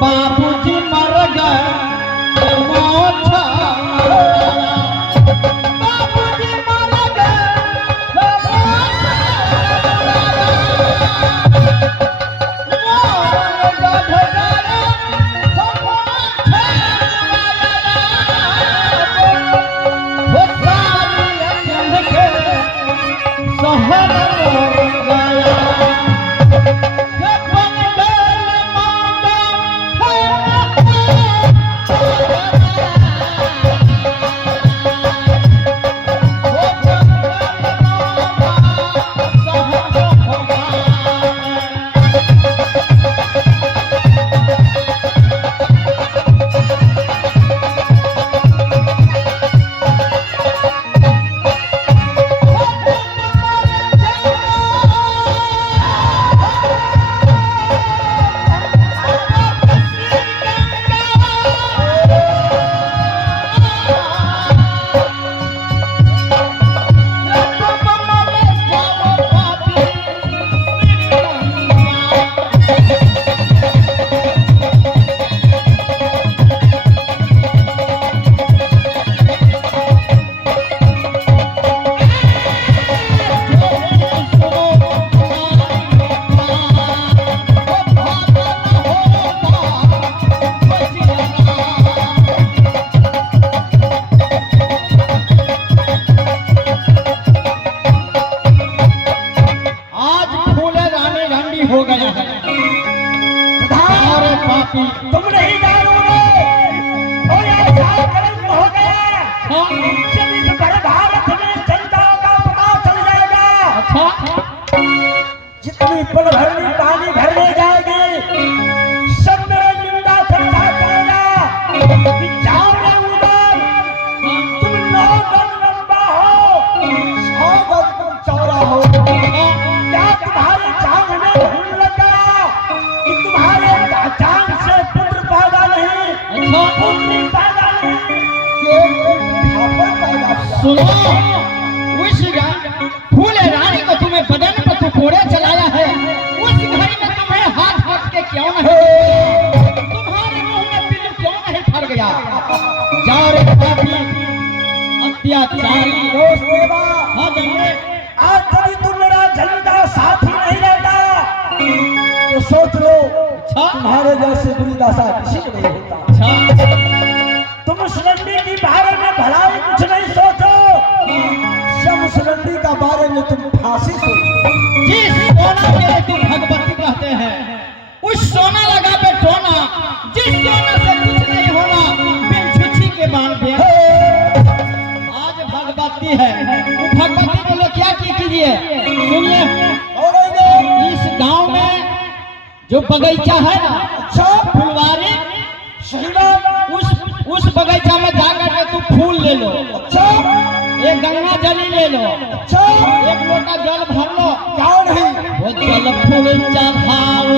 बाबूजी मर गए मोछा बाबूजी मर गए हो गया है। अरे पापी तुम नहीं जानोगे और ऐसा कलंक हो गया जब इस भर भारत में जनता का पता चल जाएगा। अच्छा जितनी पल भरनी पानी भरने जाएगी सब मेरे निंदा चर्चा करेगा। जाओ रे उधर तुम 9 गज लंबा हो 100 गज तुम चौड़ा हो। क्या तुम्हारी जान में भूल लगा कि तुम्हारे जान से पुत्र पैदा नहीं पुत्री पैदा नहीं पैदा। सुनो उस फूले रानी को तुम्हें बदन पर तू घोड़े चलाया है उस घड़ी में तुम्हें हाथ हाथ के क्यों नहीं तुम्हारे मुंह में पिल्लू क्यों नहीं फर गया। जाओ रे पापी अत्याचारी दोस्त देवा हाँ जंगले आज कभी तुम मेरा जन्मदा साथी नहीं रहता तो सोच लो तुम्हारे जैसे बुरी दशा किसी को नहीं होता। तुम उस लंडी के बारे में भलाई कुछ नहीं सोचो सब उस लंडी का बारे में तुम फांसी सोचो। जिस सोना के तुम भगवती कहते हैं उस सोना लगा पे टोना जिस सोना से कुछ नहीं होना बिन छुच्छी के मान दे। आज भगवती है वो भगवती को लोग क्या कीजिए सुनिए इस गांव में जो बगीचा है ना अच्छा फुलवारी उस बगीचा में जाकर के तू फूल ले लो। अच्छा एक गंगा जली ले लो। अच्छा एक लोटा जल भर लो। क्यों नहीं वो जल फूल चढ़ाओ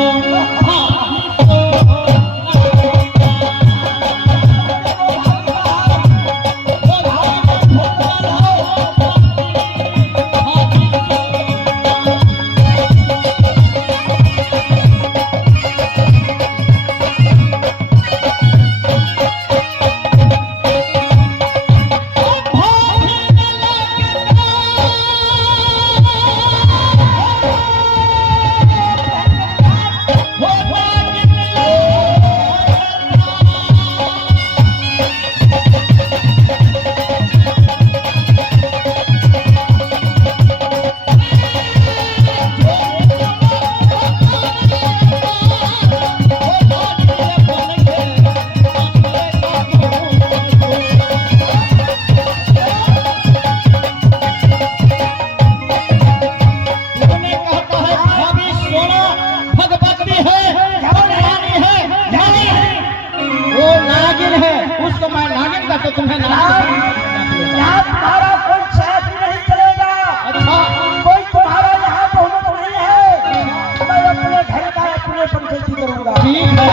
तो तुम्हें तुम्हारा कोई साथ नहीं चलेगा। अच्छा कोई तुम्हारा यहाँ बहुमत नहीं है। मैं अपने घर का अपने पंचायती करूंगा। ठीक है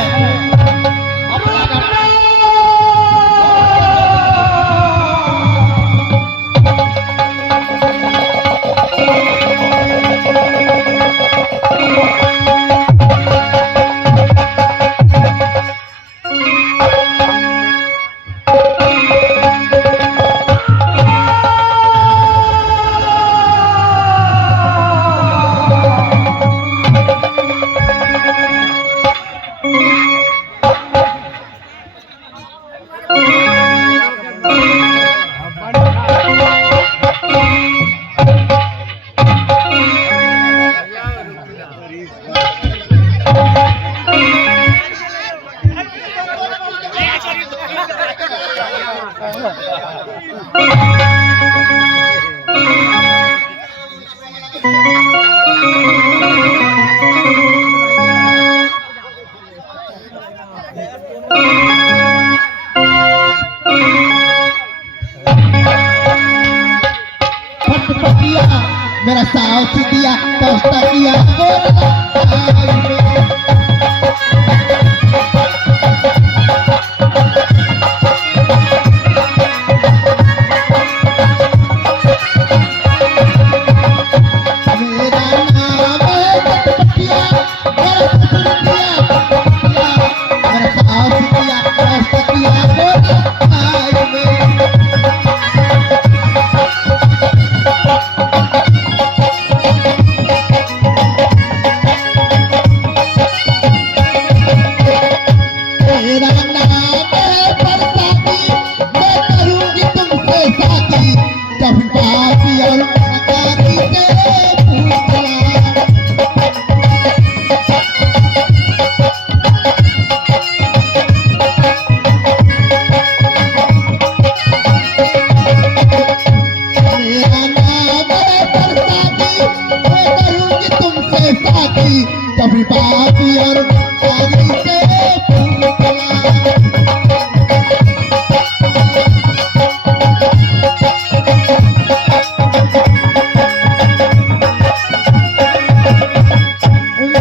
जब बाती और आगे के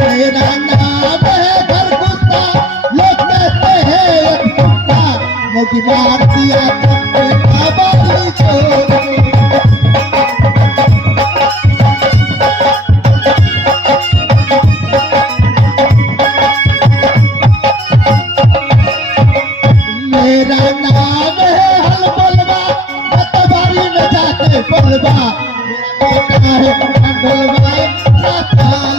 मेरा नाम है खरगोशा, लोग कहते हैं एक कुत्ता, मुझे मार दिया चप्पे का बाली छोड़। मेरा नाम है हलबलवा, मतवारी में जाके बलवा, मेरा बेटा है खंडलवा राताल।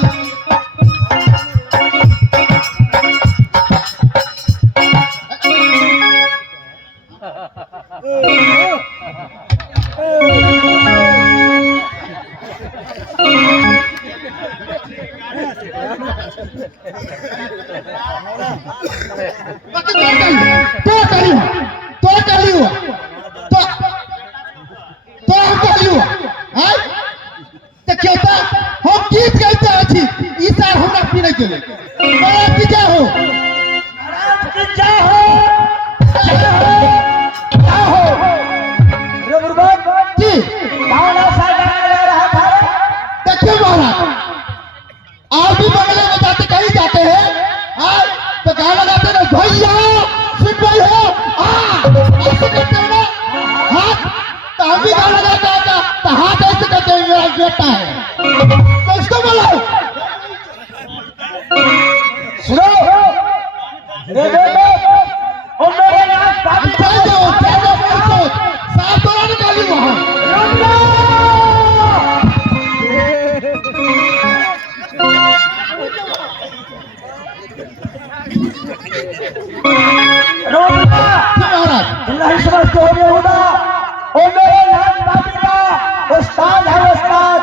आप भी बंगले में जाते कहीं जाते हैं तो गाना गाते ना भैया सुन भाई हो ऐसे करते हो ना हाथ, तो हम भी गाना गाते हैं तो हाथ ऐसे करते हैं, मेरा बेटा है तो इसको बोलो सुनो रे बेटे ओ मेरे नाम बाबू साफ बना निकाली वहां महाराज नहीं समझते हो बेहुदा, ओ मेरे नाम बाबू का उस्ताद है उस्ताद।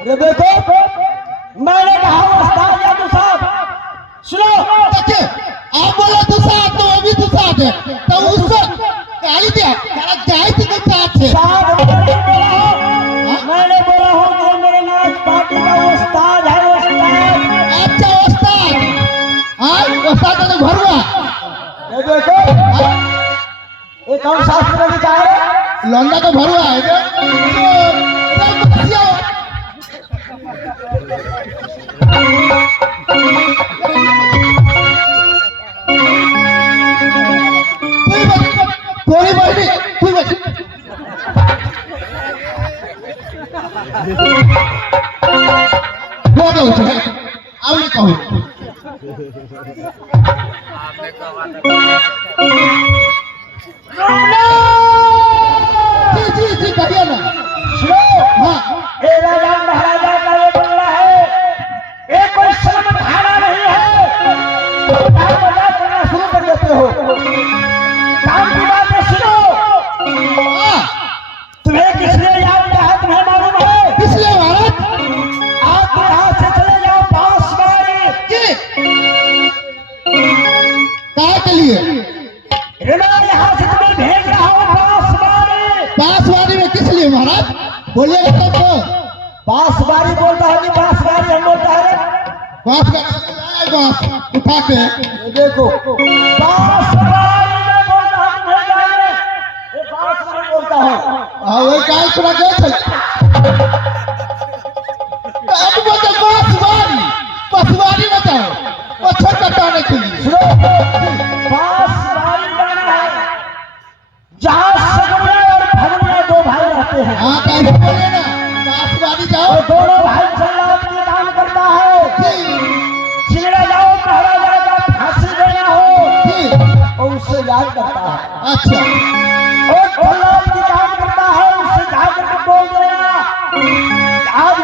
अरे देखो मैंने कहा उस्ताद या दुसाद, सुनो देखिए आप बोलो दुसाद तो वो भी दुसाद है तो उसको गाली दिया सारा जाए थी दुसाद से मैंने बोला हूँ कि मेरे नाच पार्टी का उस्ताद है उस्ताद। अच्छा उस्ताद उस्ताद तो भरुआ ये देखो ये कौन शास्त्र में लिखा है? लौंडा तो भरुआ है कोई बात नहीं कोई बात बहुत अब कहूँ जी जी कहिए ना हाँ ये राजा महाराजा का ये बंगला है, ये कोई शर्म खाना नहीं है। काम मजाक करना शुरू कर देते हो, काम की बातें सुनो। तुम्हें किसने याद किया है तुम्हें मालूम है? इसलिए महाराज आप यहाँ से चले जाओ बांसवाड़ी जी काय के लिए मैं यहाँ से तुम्हें भेज रहा हूँ बांसवाड़ी। बांसवाड़ी में किस लिए महाराज बोलिएगा तब तो बांसवाड़ी बोलता है कि बांसवाड़ी हम बोलता है? बांस का बांस उठा के ये देखो बांसवाड़ी में बोलता है तुम्हें जाने, ये बांसवाड़ी बोलता है। वही काय सुना गए थे अब बोलते बांसवाड़ी बांसवाड़ी में जाओ पत्थर कटाने के लिए सुनो बांसवाड़ी जाना है जहाँ सगुने और भगुने दो भाई रहते हैं। हाँ कैसे बोले ना बांसवाड़ी जाओ और दोनों भाई जल्लाद के काम करता है। चिंगड़ा जाओ महाराजा का फांसी देना हो और उससे याद करता है। अच्छा और जल्लाद के काम करता है उससे जाकर के बोल देना आज